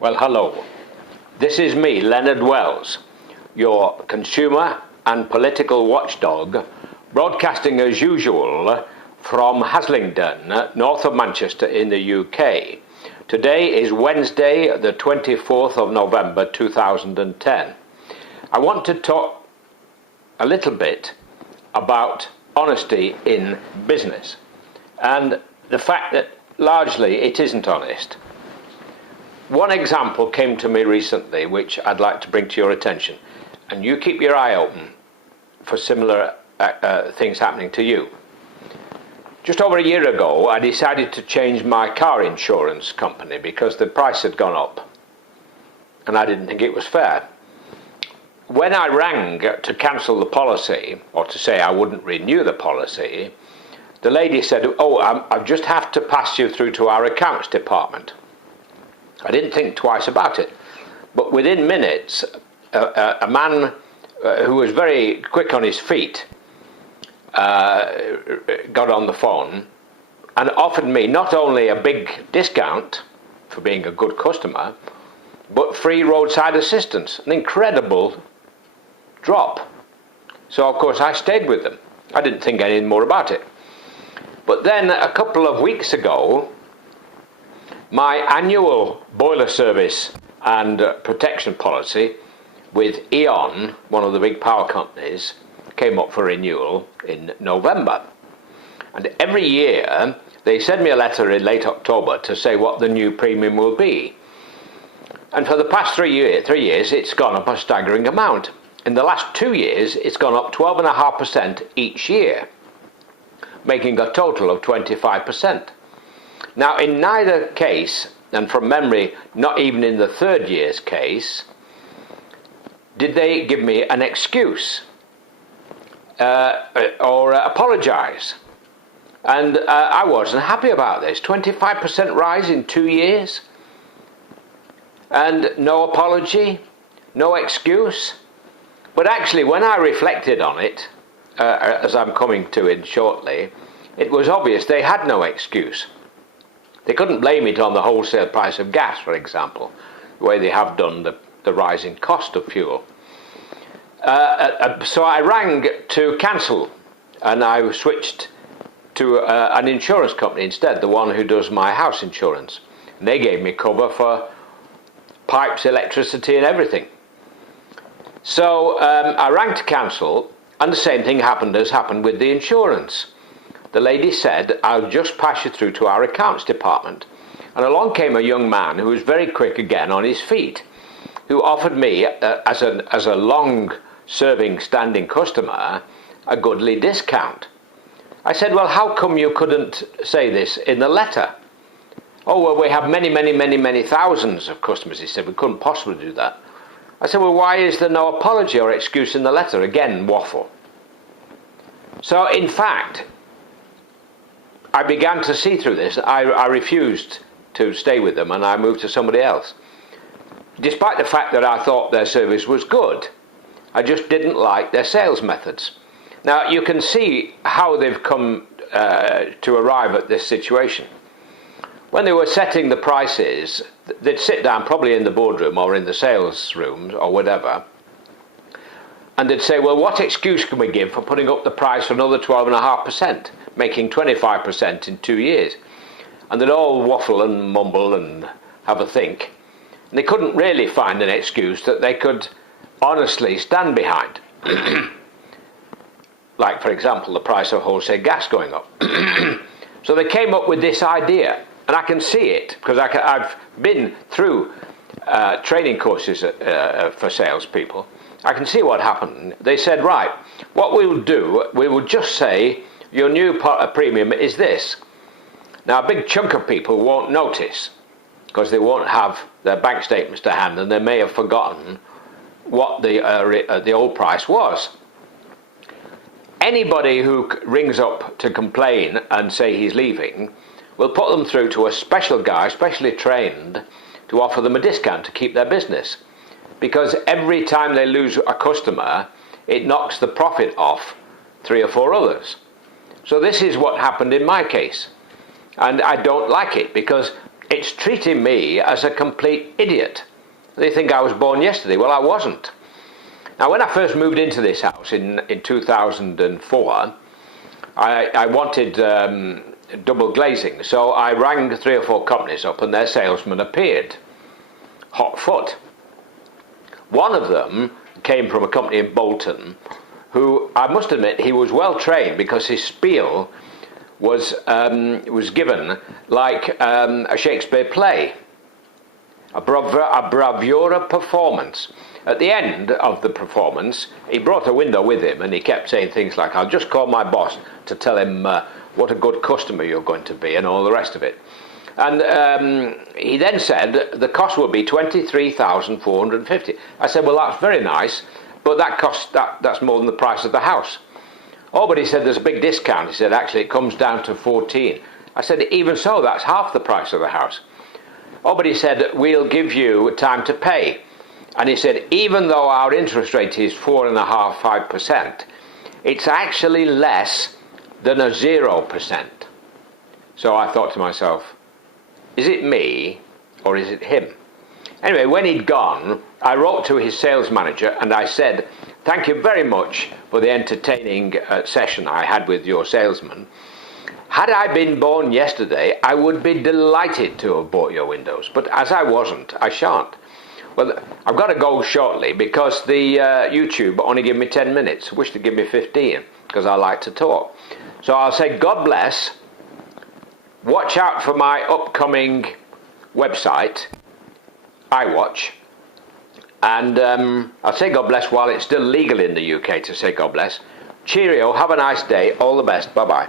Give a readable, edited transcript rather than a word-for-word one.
Well, hello. This is me, Leonard Wells, your consumer and political watchdog, broadcasting as usual from HASLINGDEN, north of Manchester in the UK. Today is Wednesday, the 24th of November 2010. I want to talk a little bit about honesty in business and the fact that largely it isn't honest. One example came to me recently which I'd like to bring to your attention, and you keep your eye open for similar things happening to you. Just over a year ago, I decided to change my car insurance company because the price had gone up and I didn't think it was fair. When I rang to cancel the policy, or to say I wouldn't renew the policy, the lady said, I just have to pass you through to our accounts department. I didn't think twice about it, but within minutes, a man who was very quick on his feet got on the phone and offered me not only a big discount for being a good customer, but free roadside assistance, an incredible drop. So of course I stayed with them. I didn't think anything more about it. But then a couple of weeks ago, my annual boiler service and protection policy with E.ON, one of the big power companies, came up for renewal in November. And every year they send me a letter in late October to say what the new premium will be. And for the past 3 years it's gone up a staggering amount. In the last 2 years it's gone up 12.5% each year, making a total of 25%. Now, in neither case, and from memory, not even in the third year's case, did they give me an excuse or apologise. And I wasn't happy about this. 25% rise in 2 years, and no apology, no excuse. But actually, when I reflected on it, as I'm coming to it shortly, it was obvious they had no excuse. They couldn't blame it on the wholesale price of gas, for example, the way they have done the rising cost of fuel. So I rang to cancel, and I switched to an insurance company instead, the one who does my house insurance. And they gave me cover for pipes, electricity and everything. So I rang to cancel, and the same thing happened as happened with the insurance. The lady said, I'll just pass you through to our accounts department. And along came a young man who was very quick again on his feet, who offered me, as a long-serving standing customer, a goodly discount. I said, well, how come you couldn't say this in the letter? Oh, well, we have many thousands of customers. He said, we couldn't possibly do that. I said, well, why is there no apology or excuse in the letter? Again, waffle. So, in fact, I began to see through this. I refused to stay with them and I moved to somebody else. Despite the fact that I thought their service was good, I just didn't like their sales methods. Now, you can see how they've come to arrive at this situation. When they were setting the prices, they'd sit down probably in the boardroom or in the sales rooms or whatever, and they'd say, well, what excuse can we give for putting up the price for another 12.5%, making 25% in 2 years? And they'd all waffle and mumble and have a think. And they couldn't really find an excuse that they could honestly stand behind. Like, for example, the price of wholesale gas going up. So they came up with this idea, and I can see it, because I've been through training courses for salespeople. I can see what happened. They said, right, what we'll do, we will just say, your new premium is this. Now, a big chunk of people won't notice, because they won't have their bank statements to hand, and they may have forgotten what the old price was. Anybody who rings up to complain and say he's leaving, we'll put them through to a special guy, specially trained, to offer them a discount to keep their business. Because every time they lose a customer, it knocks the profit off 3 or 4 others. So this is what happened in my case. And I don't like it, because it's treating me as a complete idiot. They think I was born yesterday. Well, I wasn't. Now, when I first moved into this house in 2004, I wanted double glazing, so I rang 3 or 4 companies up and their salesman appeared, hot foot. One of them came from a company in Bolton, who I must admit he was well trained, because his spiel was given like a Shakespeare play, a bravura performance. At the end of the performance, he brought a window with him and he kept saying things like, "I'll just call my boss to tell him what a good customer you're going to be," and all the rest of it. And he then said the cost will be $23,450. I said, "Well, that's very nice, but that's more than the price of the house." "Oh, but," he said, "there's a big discount." He said, "Actually, it comes down to 14. I said, "Even so, that's half the price of the house." "Oh, but," he said, "we'll give you time to pay." And he said, "Even though our interest rate is 4.5%, 5%, it's actually less than a 0%. So I thought to myself, is it me or is it him? Anyway, when he'd gone, I wrote to his sales manager and I said, "Thank you very much for the entertaining session I had with your salesman. Had I been born yesterday, I would be delighted to have bought your windows. But as I wasn't, I shan't. Well, I've got to go shortly because the YouTube only gave me 10 minutes. I wish to give me 15 because I like to talk. So I'll say God bless. Watch out for my upcoming website, iWatch. And I'll say God bless while it's still legal in the UK to say God bless. Cheerio, have a nice day, all the best, bye-bye."